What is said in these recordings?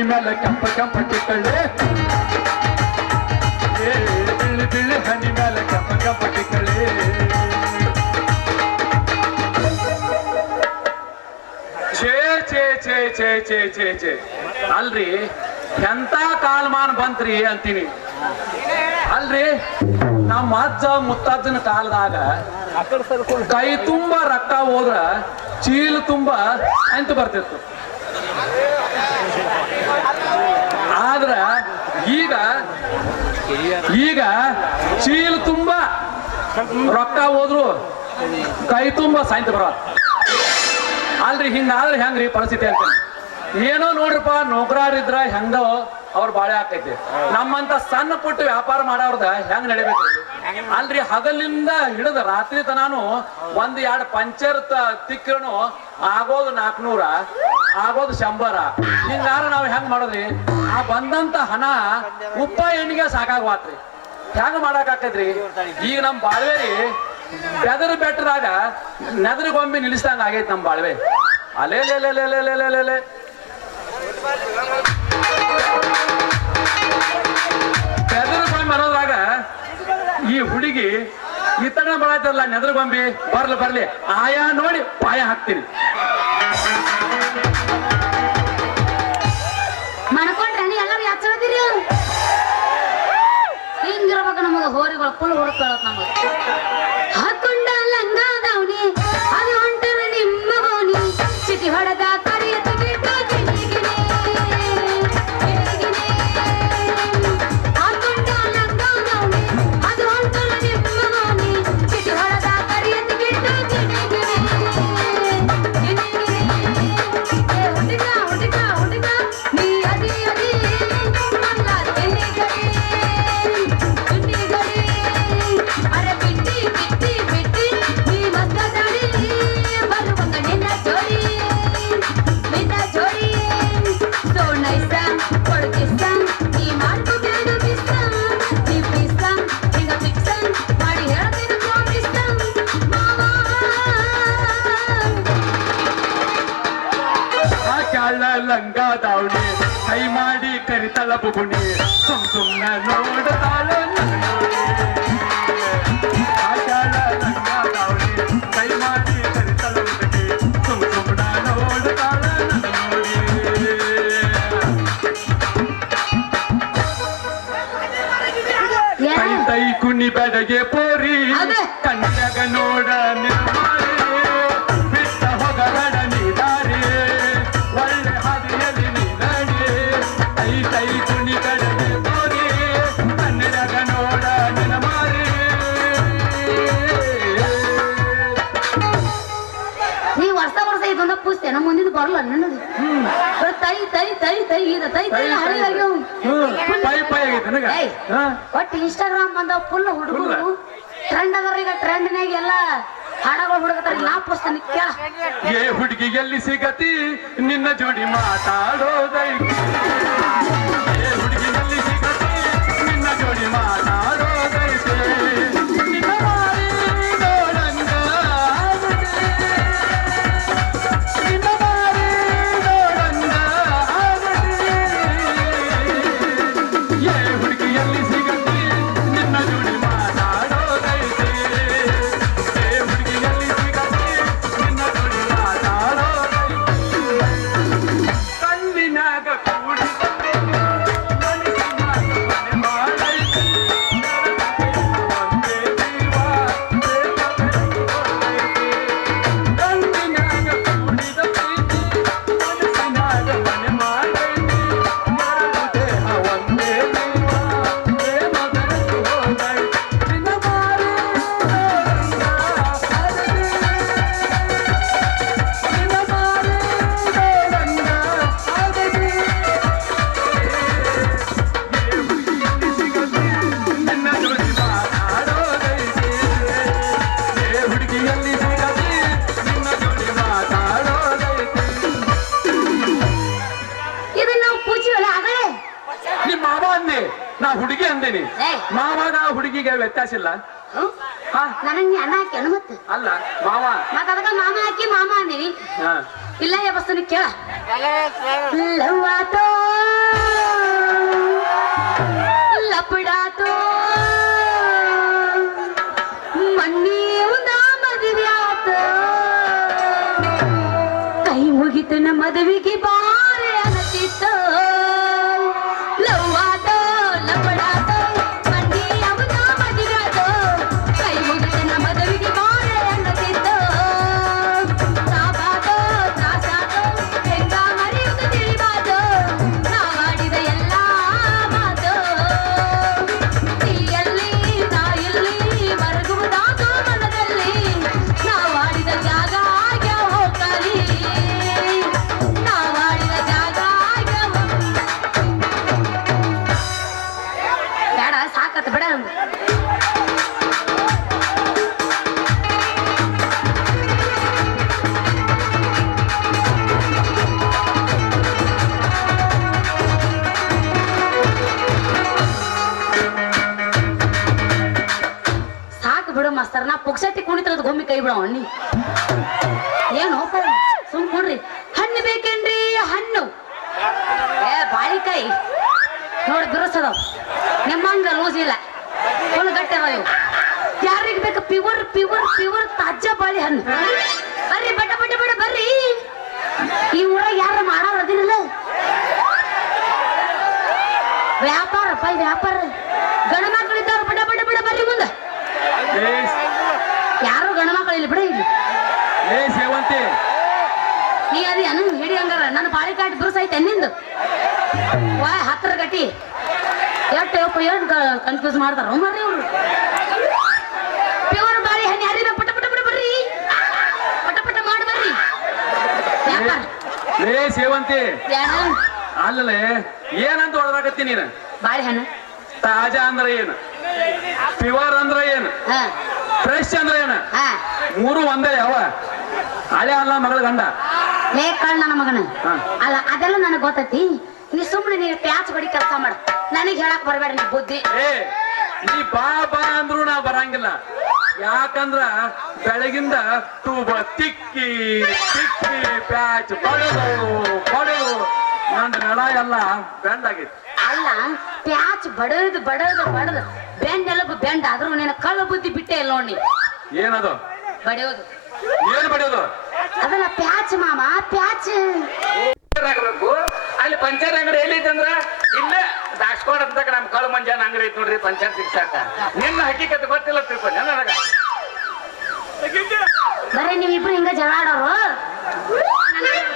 ಹನಿ ಮೇಲೆ ಕೆಂಪ ಕೆಂಪ ಟಿಕ್ಕಳ್ಳಿ ಬಿಳಿ ಬಿಳಿ ಹನಿ ಮೇಲೆ ಕೆಂಪ ಕೆಂಪ ಟಿಕ್ಕಳ್ಳಿ ಛೇ ಛೇ ಛೇ ಛೇ ಛೇ ಛೇ ಛೇ ಅಲ್ರಿ ಎಂತ ಕಾಲಮಾನ ಬಂತ್ರಿ ಅಂತೀನಿ ಅಲ್ರಿ ನಮ್ಮ ಅಜ್ಜ ಮುತ್ತಜ್ಜನ ಕಾಲದಾಗ ಕೈ ತುಂಬ ರೊಕ್ಕ ಹೋದ್ರ ಚೀಲ ತುಂಬ ಅಂತ ಬರ್ತಿತ್ತು ಆದ್ರ ಈಗ ಚೀಲ ತುಂಬ ರೊಕ್ಕ ಹೋದ್ರು ಕೈ ತುಂಬ ಸಾಯ್ತು ಬರ ಅಲ್ರಿ ಹಿಂಗಾದ್ರೆ ಹೆಂಗ್ರಿ ಪರಿಸ್ಥಿತಿ ಅಂತ ಏನೋ ನೋಡ್ರಿಪ್ಪ ನೌಕರಾರಿದ್ರ ಹೆಂಗ ಅವ್ರ ಬಾಳೆ ಆಕೈತಿ ನಮ್ಮಂತ ಸಣ್ಣ ಪುಟ್ಟ ವ್ಯಾಪಾರ ಮಾಡೋರ್ದ ಹೆಂಗ್ ನಡಿಬೇಕು ಅಲ್ರಿ ಹಗಲಿಂದ ಹಿಡಿದ ರಾತ್ರಿ ತನಾನು ಒಂದ್ ಎರಡು ಪಂಚರ್ ತಿಕ್ಕನು ಆಗೋದು 400 ಆಗೋದು 100 ಹಿಂಗಾರ ನಾವ್ ಹೆಂಗ್ ಮಾಡೋದ್ರಿ ಆ ಬಂದಂತ ಹಣ ಉಪ್ಪ ಎಣ್ಣಿಗೆ ಸಾಕಾಗ್ವಾತ್ರಿ ಹೆಂಗ್ ಮಾಡಕ್ ಆಕೈತ್ರಿ ಈಗ ನಮ್ ಬಾಳ್ವೇರಿ ಬೆದರ್ ಬೆಟ್ಟದಾಗ ನೆದರಿಗೊಮ್ಮೆ ನಿಲ್ಲಿಸ್ದಂಗ ಆಗೈತಿ ನಮ್ ಬಾಳ್ವೆ ಅಲೇ ಬೆದರಿಗೊಮ್ಮೆ ಅನ್ನೋದ್ರಾಗ ಈ ಹುಡುಗಿ ಇತ್ತನ ಬರತ್ತಲ್ಲ ನೆದರಿಗೊಂಬಿ ಬರ್ಲಿ ಆಯಾ ನೋಡಿ ಪಾಯ ಹಾಕ್ತೀನಿ ಮನ್ಕೊಂಡ್ರೆ ಎಲ್ಲರೂ ಯಾಚದಿರಿ ಹಿಂಗಿರ್ಬೇಕು ನಮಗ ಹೋರಿಗಳು ಫುಲ್ ಹುಡುಕೊಳ್ಳೋದು ನಮಗ ಹಾಕೊಂಡ ಲಂಗಾದವನಿ ಅದು ಹೊಂಟರ ನಿಮ್ಮ ಗೋನಿ ಚಿಟಿ ಹೊಡೆದ ಕರಿಯ ತೆಗೆದು ಹಾಕೊಂಡ ಲಂಗಾದವನಿ ಅದು ಹೊಂಟರ ನಿಮ್ಮ ಗೋನಿ ಚಿಟಿ ಹೊಡೆದ ಕರಿಯ ತೆಗೆದು ಹುಡುಗ ನೀ ಅದಿ ಮಲ್ಲ ಅರೆ ಬಿಟ್ಟಿ ನೀ ಮಕ್ಕದಾಡಿ ಬರುವಂಗ ನಿನ್ನ ಜೋಡಿ ಸೋನೈಸ ಕೊಳಕಿಸ ನೀ ಮಾಡ್ಕೋಬೇಡ ಬಿಸ್ತ ನೀ ಬಿಸ್ತ ಹಿಂಗ ಫಿಕ್ಸ ಮಾಡಿ ಹೇಳ್ತೀನಿ ಪ್ರೋಮಿಸ್ತ ಕ್ಯಾಳ ಲಂಗಾದವಣಿ ಕೈ ಮಾಡಿ ಕರಿತಲ ಬುಗುಣಿ ಸುಮ್ನ ನೋಡತಾಳ ಕೈ ಮಾಡಿ ಕರಿತಲ ಬುಗುಣಿ ಸುಮ್ನ ನೋಡತಾಳ ಕೈ ಕುಣಿ ಬೆಡಗೆ ಪೋರಿ ಕಣ್ಣಾಗ ನೋಡ ನಿರ್ಮಾರಿ ಬಿಟ್ಟ ಹೋಗಬೇಡ ನೀ ದಾರಿ ಒಳ್ಳೆ ಹಾದಿಯಲ್ಲಿ ನೀ ನಡಿ ಕೈ ಕುಣಿ ಬೆಡಗೆ ಪೋರಿ ಕಣ್ಣಾಗ ನೋಡ ನಿರ್ಮಾರಿ ನೀ ವರ್ಷ ಇದೊಂದ ಪೂಸ್ತೇನ ಮುಂದಿನ ಬರಲ್ಲ ನನ್ನದು ಒಟ್ಟು ಇನ್ಸ್ಟಾಗ್ರಾಮ್ ಬಂದವ್ ಫುಲ್ ಹುಡುಗರು ಟ್ರೆಂಡ್ ಅದಾರ ಈಗ ಟ್ರೆಂಡ್ನಾಗ ಎಲ್ಲ ಹಾಡಗಳು ಹುಡುಗತಾರ ನಾ ಪುಸ್ತಕ ಕೇಳ ಏ ಹುಡುಗಿ ಎಲ್ಲಿ ಸಿಗತಿ ನಿನ್ನ ಜೋಡಿ ಮಾತಾಡೋದೈತಿ ಏ ಹುಡುಗಿ ಎಲ್ಲಿ ಸಿಗತಿ ನಿನ್ನ ಜೋಡಿ ಮಾತಾಡೋದೈತಿ ನಿನ್ನ ಮಾರಿ ನೋಡಂಗ ನಿನ್ನ ಮಾರಿ ನೋಡಂಗ ಏ ಹುಡುಗಿ ಎಲ್ಲಿ ಸಿಗತಿ ನಿನ್ನ ಜೋಡಿ ಮಾತಾಡೋದೈತಿ ಏ ಹುಡುಗಿ ಎಲ್ಲಿ ಸಿಗತಿ ನಿನ್ನ ಜೋಡಿ ಮಾತಾಡೋದೈತಿ ಕಣ್ಣಿನಾಗ ಕೂಡಿ ನಾ ಹುಡುಗಿ ಅಂದೇನಿ ಮಾವಾಗ ಹುಡುಗಿಗೆ ವ್ಯತ್ಯಾಸ ಇಲ್ಲ ನನಗೆ ಅನ್ನ ಹಾಕಿ ಮತ್ತೆ ಅಲ್ಲ ಮಾವ ಮತ್ತ ಅದಕ್ಕ ಮಾಮ ಹಾಕಿ ಮಾಮ ಅಂದಿನಿ ಇಲ್ಲ ಬಸ್ತನಿ ಕೇಳ ಲವ್ವಾತೋ ಲಪಡಾತೋ ಮಣ್ಣಿ ಉಂದ ಮದುವೆ ಆತ ಕೈ ಮುಗಿತನ ಮದುವೆಗೆ ಬಾರೆ ಅನ್ನತಿತ್ತ ಲವ್ ಆತ ಲಪಡಾತ ಮಣ್ಣಿ ಅವನ ಮದುವೆ ಆತ ಕೈ ಮುಗಿತನ ಮದುವೆಗೆ ಬಾರೆ ಅನ್ನತಿತ್ತ ತಾಪಾತ ತ್ರಾಸಾತ ಹೆಂಗ ಮರೆಯುವುದು ತಿಳಿಬಾತ ನಾವಾಡಿದ ಎಲ್ಲ ಮಾತು ನೀಯಲ್ಲಿ ನಾ ಇಲ್ಲಿ ಮರಗುವುದಾತು ಮನದಲ್ಲಿ ನಾವಾಡಿದ ಜಾಗ ಆಗ್ಯಾವ ಹೋಗಲಿ ನಾವಾಡಿದ ಜಾಗ ಆಗ್ಯಾವ ಬೇಡ ಸಾಕತ್ ಬಿಡ ಸಾಕು ಬಿಡು ಮಾಸ್ತರ್ ನಾ ಪುಕ್ಸಟ್ಟಿ ಕುಣಿತರದ ಗೊಮ್ಮಿ ಕೈ ಬಿಡವ ನೀ ಏನು ಸುಮ್ ಕೊಡ್ರಿ ಹಣ್ಣು ಬೇಕೇನ್ರಿ ಹಣ್ಣು ಏ ಬಾಳಿಕಾಯಿ ನೋಡಿ ಬಿರುಸದವ್ ನಿಮ್ಮಂಗ ಲೂಸ್ ಇಲ್ಲ ಫುಲ್ ಗಟ್ಟಿ ಅದಾವ ಇವು ಯಾರಿಗೆ ಬೇಕು ಪ್ಯೂರ್ ಪ್ಯೂರ್ ಪ್ಯೂರ್ ತಾಜಾ ಬಾಳೆ ಹಣ್ಣು ಬರ್ರಿ ಬಡ ಬಡ ಬಡ ಬರ್ರಿ ಈ ಊರಾಗ ಯಾರು ಮಾಡೋರು ಅದಿರಲ್ಲ ವ್ಯಾಪಾರ ಪೈ ವ್ಯಾಪಾರ ಗಂಡ ಮಕ್ಕಳಿದ್ದವ್ರು ಬಡ ಬಡ ಬಡ ಬರ್ರಿ ಮುಂದೆ ಯಾರು ಗಂಡ ಮಕ್ಕಳು ಇಲ್ಲಿ ಬಿಡ ಇಲ್ಲಿ ಏ ಸೇವಂತಿ ನೀ ಅದಿ ಅನ್ನ ಹಿಡಿ ಹಂಗಾರ ನನ್ನ ಬಾಳಿ ಕಾಟಿ ಬುರುಸ ಐತೆ ನಿಂದು ವಾ ಹತ್ತರ ಗಟ್ಟಿ ಎಷ್ಟು ಕನ್ಫ್ಯೂಸ್ ಮಾಡ್ತಾರ ಬರ್ರಿ ಅವ್ರು ಪ್ಯೂರ್ ಬಾಳಿ ಹಣ್ಣು ಯಾರಿಗ ಪಟ ಪಟ ಪಟ ಬರ್ರಿ ಪಟ ಪಟ ಮಾಡಿ ಬರ್ರಿ ವ್ಯಾಪಾರ ಏ ಸೇವಂತಿ ಏನು ಅಲ್ಲೇ ಏನಂತ ಹೊಡೆದಾಕತ್ತಿ ನೀನು ಬಾಳೆಹಣ್ಣು ತಾಜಾ ಅಂದ್ರ ಏನು ಪ್ಯೂರ್ ಅಂದ್ರ ಏನು ಹಾ ಫ್ರೆಶ್ ಅಂದ್ರ ಏನು ಹಾ ಮೂರು ಒಂದೇ ಯಾವ ಹಳೆ ಅಲ್ಲ ಮಗಳ ಗಂಡ ಲೇ ಕಳ್ ನನ್ನ ಮಗನ ಹಾ. ಅಲ್ಲ ಅದೆಲ್ಲ ನನಗೆ ಗೊತ್ತೈತಿ ನೀ ಸುಮ್ಮನೆ ನೀ ಪ್ಯಾಚ್ ಬಡಿ ಕೆಲಸ ಮಾಡ ನನಗೆ ಹೇಳಕ್ ಬರಬೇಡ ನೀ ಬುದ್ಧಿ ಏ ನೀ ಬಾ ಬಾ ಅಂದ್ರು ನಾ ಬರಂಗಿಲ್ಲ ಯಾಕಂದ್ರ ಬೆಳಗಿಂದ ತೂಬ ತಿಕ್ಕಿ ತಿಕ್ಕಿ ಪ್ಯಾಚ್ ಪಡೆದು ನಂದು ನಡ ಎಲ್ಲ ಬೆಂಡಾಗೈತಿ ಅಲ್ಲ ಪ್ಯಾಚ್ ಬಡದು ಬಡದು ಬಡದು ಬೆಂಡೆಲಬು ಬೆಂಡ ಆದ್ರೂ ನಿನ್ನ ಕಳ್ಳ ಬುದ್ಧಿ ಬಿಟ್ಟೆ ಇಲ್ಲ ನೋಡಿ ಏನದು ಬಡಿಯೋದು ಏನ್ ಬಡಿಯೋದು ಅದಲ್ಲ ಪ್ಯಾಚ್ ಮಾಮ ಪ್ಯಾಚ್ ಆಗ್ಬೇಕು ಅಲ್ಲಿ ಪಂಚರ್ ಅಂಗಡಿ ಎಲ್ಲಿತ್ತಂದ್ರ ಇಲ್ಲ ದಾಸ್ಕೋಡ್ ಅಂತ ನಮ್ ಕಳು ಮಂಜಾನ ಅಂಗಡಿ ಐತ್ ನೋಡ್ರಿ ಪಂಚರ್ ಸಿಕ್ಸಾಕ ನಿನ್ನ ಹಕ್ಕಿಕತೆ ಗೊತ್ತಿಲ್ಲ ತಿಳ್ಕೊಂಡ ನನಗ ಬರೀ ನೀವಿಬ್ರು ಹಿಂಗ ಜಗಳ ಆಡೋರು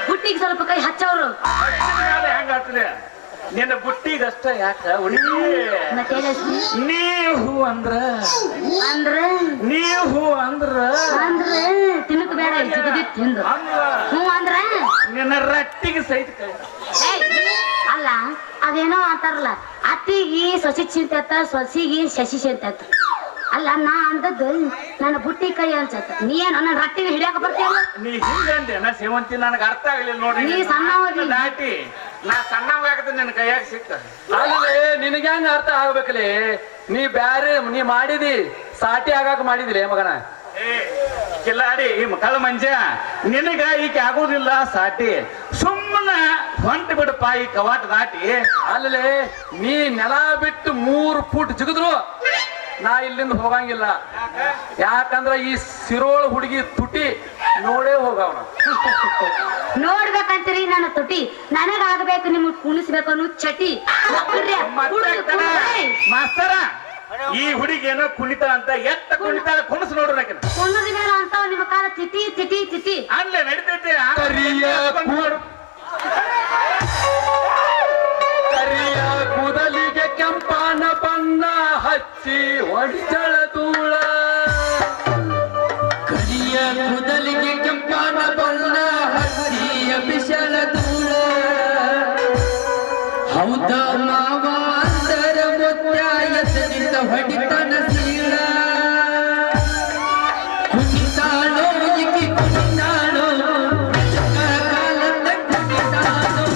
ಗುಟ್ಟಿಗೆ ಸ್ವಲ್ಪ ಕೈ ಹಚ್ಚವ್ರು ಹೆಂಗ ಆಗ್ತದೆ ನಿನ್ನ ಬುಟ್ಟಿಗಷ್ಟ ಯಾಕ ಹುಡುಗಿ ಮತ್ತೆ ನೀವು ಅಂದ್ರ ಅಂದ್ರ ನೀವು ಅಂದ್ರ ಅಂದ್ರ ತಿನ್ನಕ್ ಬೇಡ ಜಿಗದಿ ತಿಂದು ಹ್ಞೂ ಅಂದ್ರ ನಿನ್ನ ರಟ್ಟಿಗೆ ಸಹಿತ ಕೈ ಏಯ್, ಅಲ್ಲ ಅದೇನೋ ಅಂತಾರಲ್ಲ ಅತ್ತಿಗೆ ಸೊಸಿ ಚಿಂತೆತ್ತ ಸೊಸಿಗೆ ಶಶಿ ಚಿಂತೆತ್ತ ಅಲ್ಲ ನಾ ಅಂದದ್ದು ನನ್ನ ಬುಟ್ಟಿ ಕೈ ಅನ್ಸತ್ತ ನೀ ಏನು ನನ್ನ ರಟ್ಟಿನ ಹಿಡಿಯಾಕ ಬರ್ತೀಯಲ್ಲ ನೀ ಹಿಂಗಂದೆ ನಾ ಸೇವಂತಿ ನನಗೆ ಅರ್ಥ ಆಗ್ಲಿಲ್ಲ ನೋಡ್ರಿ ನೀ ಸಣ್ಣವದಿ. ದಾಟಿ ನಾ ಸಣ್ಣವಾಗದ ನಿನ್ನ ಕೈಯಾಗ ಸಿಕ್ಕ ಅಲ್ಲೇ ನಿನಗೆ ಹೆಂಗ ಅರ್ಥ ಆಗ್ಬೇಕಲ್ಲಿ ನೀ ಬ್ಯಾರೆ ನೀ ಮಾಡಿದಿ ಸಾಟಿ ಆಗಾಕ ಮಾಡಿದಿಲ್ಲ ಮಗನ ಏ ಕಿಲಾಡಿ ಈ ಕಳ್ಳ ಮಂಜ ನಿನಗ ಈಕೆ ಆಗೋದಿಲ್ಲ ಸಾಟಿ ಸುಮ್ಮನ ಹೊಂಟ ಬಿಡಪ್ಪ ಈ ಕವಾಟ ದಾಟಿ ಅಲ್ಲೇ ನೀ ನೆಲ ಬಿಟ್ಟು 3 ಫೂಟ್ ಜಿಗಿದ್ರು ನಾ ಇಲ್ಲಿಂದ ಹೋಗಂಗಿಲ್ಲ ಯಾಕಂದ್ರ ಈ ಸಿರೋಳ್ ಹುಡುಗಿ ತುಟಿ ನೋಡೇ ಹೋಗವನ ನೋಡ್ಬೇಕಂತೀರಿ ನನ್ನ ತುಟಿ ನನಗಾಗಬೇಕು ನಿಮ್ಗೆ ಕುಣಿಸ್ಬೇಕು ಅನ್ನೋ ಚಟಿ ಒಕ್ಕರ್ರೆ, ಕುಡ್ದು ಕುಡ್ದು. ಮಾಸ್ತರ ಈ ಹುಡುಗಿ ಏನೋ ಕುಣಿತ ಅಂತ ಎತ್ತ ಕುಣಿತ ಕುಣಿಸ್ ನೋಡ್ರಿ ಆಕಿನ. ಕುಣ್ಣದ ಮೇಲೆ ಅಂತಾವ್ ನಿಮ್ಮ ಕಾಲ ತಿಟಿ ತಿಟಿ ತಿಟಿ ಅಲ್ಲೇ ನಡಿತೈತಿ ಕರಿಯ ಕರಿಯ ಕೂದಲಿಗೆ ಕೆಂಪನ ಬಣ್ಣ ಹಚ್ಚಿ ಹೊಡಿಚಳ ಧೂಳ ಕರಿಯ ಕೂದಲಿಗೆ ಕೆಂಪನ ಬಣ್ಣ ಹಚ್ಚಿ ಬಿಸಲ ಧೂಳ ಹೌದ ಮಾವ ಅಂತರ ಮುತ್ಯಾಯತನಿಂದ ಹೊಡಿತನ ಸೀಳ ಕುಣಿತಾಳೋ ಈಕಿ ಕುಣಿತಾಳೋ ಕಾಲದ ಕುಣಿತಾಳೋ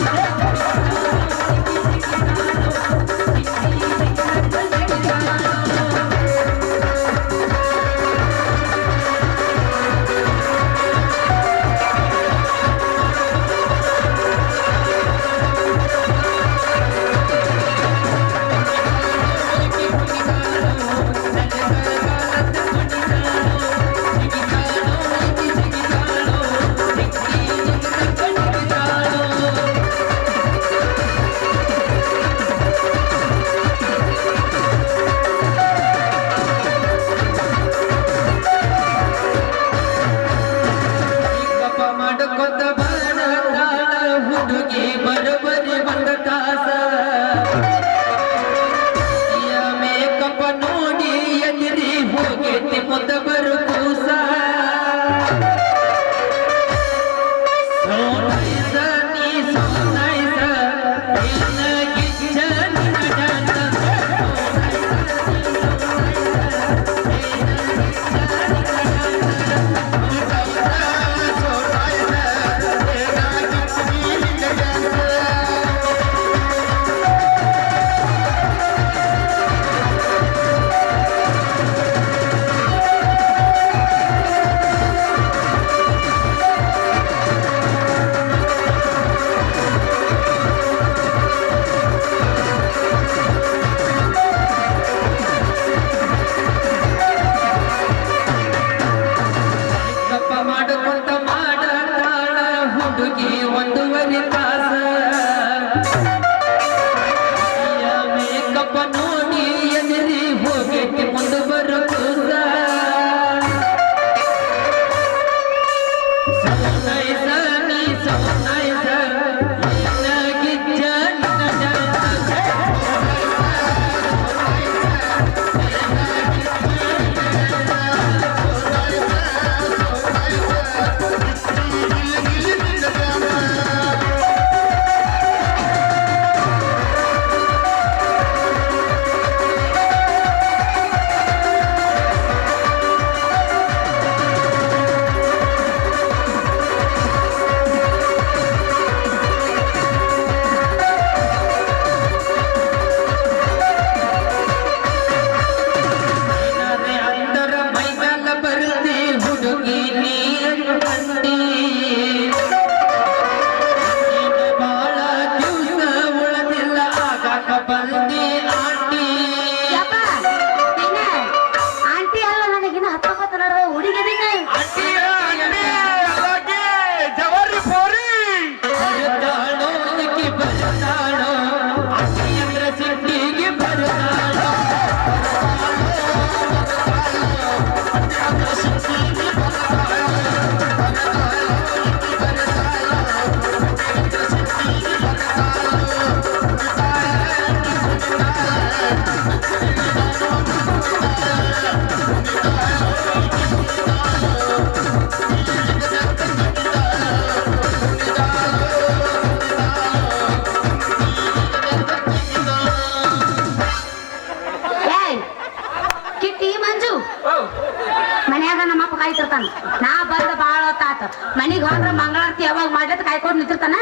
ಮನ್ಯಾಗ ನಮ್ಮ ಅಪ್ಪ ಕಾಯ್ತಿರ್ತಾನ ನಾ ಬಂದ ಬಾಳ ಹೊತ್ತಾತ ಮನಿಗ್ ಹೋದ್ರ ಮಂಗಳಾರತಿ ಯಾವಾಗ ಮಾಡ್ಲತ್ತ ಕಾಯ್ಕೊಂಡು ನಿಂತಿರ್ತಾನ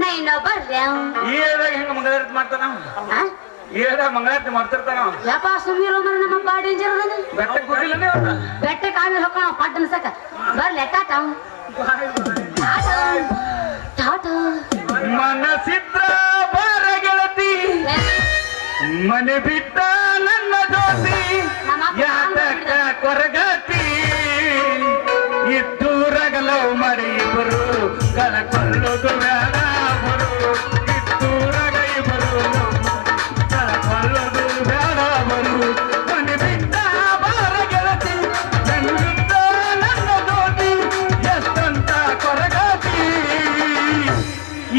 ನಾ ಇನ್ನೊಬ್ಬ ಹೆಂಗ ಮಂಗಳಾರತಿ ಮಾಡ್ತಾನ ಮಂಗಳಾರತಿ ಮಾಡ್ತಿರ್ತಾನ ಯಪ್ಪ ಸುಮ್ಮಿರೋ ಮರ ನಮ್ಮ ಅಪ್ಪ ಡೇಂಜರ್ ಅದ ಬೆಟ್ಟಕ್ಕೆ ಹೋಗಿಲ್ಲನೇ ಬೆಟ್ಟಕ್ಕೆ ಆಮೇಲೆ ಹೋಗೋಣ ಪಟ್ಟ ಅನ್ಸಕ ಬರ್ಲೆ ಟಾಟ ಮನಸಿದ್ರ ಬಾರ ಗೆಳತಿ ಮನೆ ಬಿಟ್ಟ ನನ್ನ ಜೋತಿ ಯಾತಕ ಕೊರಗತಿ ಇದ್ದೂರಗಲವು ಮರಿ ಇಬ್ಬರು ಕಳಕೊಳ್ಳೋದು ಬೇಡ ಬರು ಇದ್ದೂರಗ ಇಬ್ಬರು ಕಳಕೊಳ್ಳೋದು ಬೇಡ ಬರು ಮನೆ ಬಿಟ್ಟ ಬಾರ ಗೆಳತಿ ನನ್ನ ಜೋತಿ ಎಷ್ಟಂತ ಕೊರಗತಿ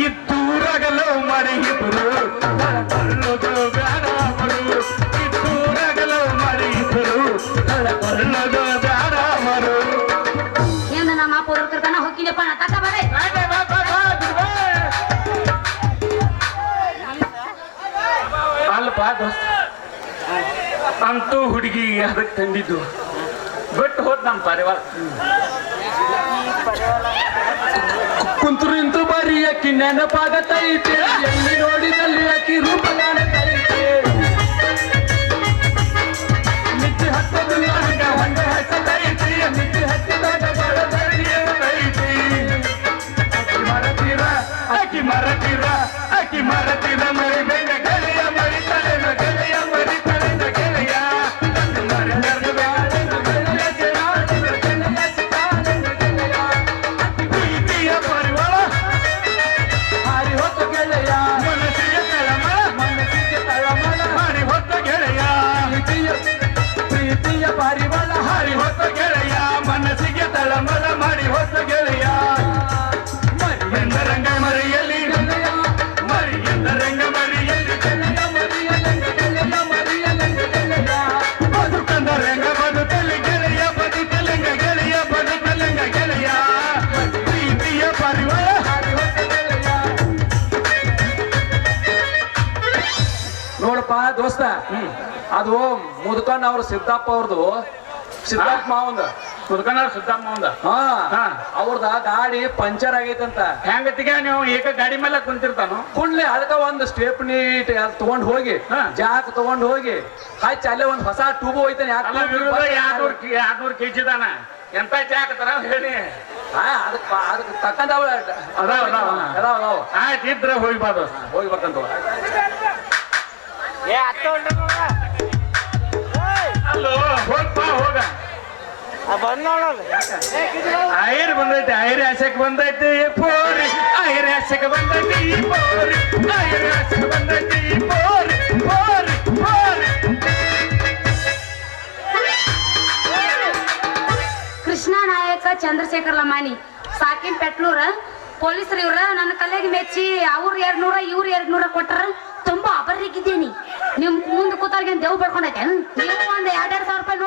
ಇದ್ದೂರಗಲವು ಮರಿ ಇಬ್ಬರು ಕಳಕೊಳ್ಳೋದು ಬೇಡ ಬರು ಇದ್ದೂರಗಲವು ಮರಿ ಇಬ್ಬರು ಕಳಕೊಳ್ಳೋದು ಬೇಡ ಬರು ಏನ ನಮ್ಮ ಅಪ್ಪ ಹೊರತಿರ್ತಾನ ಹೋಗಿನಪ್ಪ ನಾ ತಾತ ಬರೇ ಅಲ್ಪ ದೋಸ್ತ ಅಂತೂ ಹುಡುಗಿ ಅದಕ್ಕೆ ತಂದಿದ್ದು ಬಿಟ್ಟು ಹೋದ್ ನಮ್ಮ ಪರಿವಾರ ಕುಂತರು ಇಂತು ಬರೀ ಅಕ್ಕಿ ನೆನಪಾಗತೈತೆ ಎಲ್ಲಿ ನೋಡಿದಲ್ಲಿ ಅಕ್ಕಿ ರೂಪ ಕಾಣತೈತೆ ನಿತ್ಯ ಹತ್ತದ ಹಂಗ ಹಚ್ಚತೈತಿ ನಿತ್ಯ ಹತ್ತಿದಾಗ ಬಳದೈತಿ ಅಕ್ಕಿ ಮರತೀರ ಅಕ್ಕಿ ಮರತೀರ ಮರಿ ಬೆಂಗ ಗೆಳೆಯ ಮರಿತಳೆನ ಗೆಳೆಯ ಮರಿತಳೆನ ಗೆಳೆಯ ಪ್ರೀತಿಯ ಪರಿವಾರ ಹಾರಿ ಹೊತ್ತು ಗೆಳೆಯ ಮನಸ್ಸಿಗೆ ತಳಮಳ ಹಾರಿ ಹೊತ್ತ ಗೆಳೆಯ ಪ್ರೀತಿಯ ಪರಿವಾರ ಹಾರಿ ಹೊತ್ತ ಗೆಳೆಯ ಮನಸ್ಸಿಗೆ ತಳಮಳ ಮಾಡಿ ಹೊತ್ತ ಗೆಳೆಯ ಎಂದರಂಗ ಮರಿಯಲ್ಲಿ ಮರಿ ಎಂದರಂಗ ಮರಿಯಲ್ಲಿ ಬದುಕಂದರಂಗ ಬದುಕಲಿ ಗೆಳೆಯ ಬದುಕಲಿಂಗ ಗೆಳೆಯ ಬದುಕಲಿಂಗ ಗೆಳೆಯ ಪ್ರೀತಿಯ ಪರಿವಾರ ನೋಡಪ್ಪ ದೋಸ್ತ ಅದು ಮುದುಕಣ್ಣ ಅವ್ರ ಸಿದ್ದಪ್ಪ ಅವ್ರದ್ದು ಸಿದ್ದಪ್ಪ ಮಾವಂದ ಕುದ್ಕನ ಸಿದ್ದಮ್ಮ ಒಂದ ಹಾ ಹಾ. ಅವ್ರದ ಗಾಡಿ ಪಂಚರ್ ಆಗೈತಂತ ಹೆಂಗತಿಗೆ ನೀವು ಏಕ ಗಾಡಿ ಮೇಲೆ ಕುಂತಿರ್ತಾನು ಕುಣ್ಲೆ ಅದಕ್ಕ ಒಂದು ಸ್ಟೇಪ್ನಿ ತಗೊಂಡ್ ಹೋಗಿ ಹಾ. ಜಾಕ್ ತಗೊಂಡ್ ಹೋಗಿ ಹಚ್ಚ ಅಲ್ಲೇ ಒಂದ್ ಹೊಸ ಟ್ಯೂಬ್ ಹೋಯ್ತಾನೆ ಅಲ್ಲ ವಿರುದ್ಧ 200 ಕೆಜಿ ದಾನ ಎಂತ ಚಾಕತಾರ ಹೇಳಿ ಅದಕ್ಕೆ ತಕ್ಕಂತ ಅದಾವ. ಆಯ್ತು ಇದ್ರ ಹೋಗಿ ಬಾದು ಹೋಗಿ ಬರ್ತಂತ ಅಲ್ಲೋ ಹೋಗ್ಪಾ ಹೋಗ ಐರ್ ಬಂದೈತಿ ಐರ್ ಆಸೆಕ್ ಬಂದೈತಿ ಪೋರಿ ಐರ್ ಆಸೆಕ್ ಬಂದೈತಿ ಪೋರಿ ಐರ್ ಆಸೆಕ್ ಬಂದೈತಿ ಪೋರಿ ಪೋರಿ ಪೋರಿ ಕೃಷ್ಣ ನಾಯಕ ಚಂದ್ರಶೇಖರ್ ಲಮಾನಿ ಸಾಕಿನ್ ಪೆಟ್ಲೂರ ಪೊಲೀಸರು ಇವ್ರ ನನ್ನ ಕಲೆಗೆ ಮೆಚ್ಚಿ ಅವ್ರು 200 ಇವ್ರು 200 ಕೊಟ್ಟಾರ ತುಂಬಾ ಅಬರ್ರಿಗಿದ್ದೀನಿ ನಿಮ್ ಮುಂದೆ ಕೂತಾರ್ಗೇನ್ ದೇವ್ ಬೆಳ್ಕೊಂಡೈತೆ ನೀವು ಒಂದ್ 2,000 ರೂಪಾಯಿ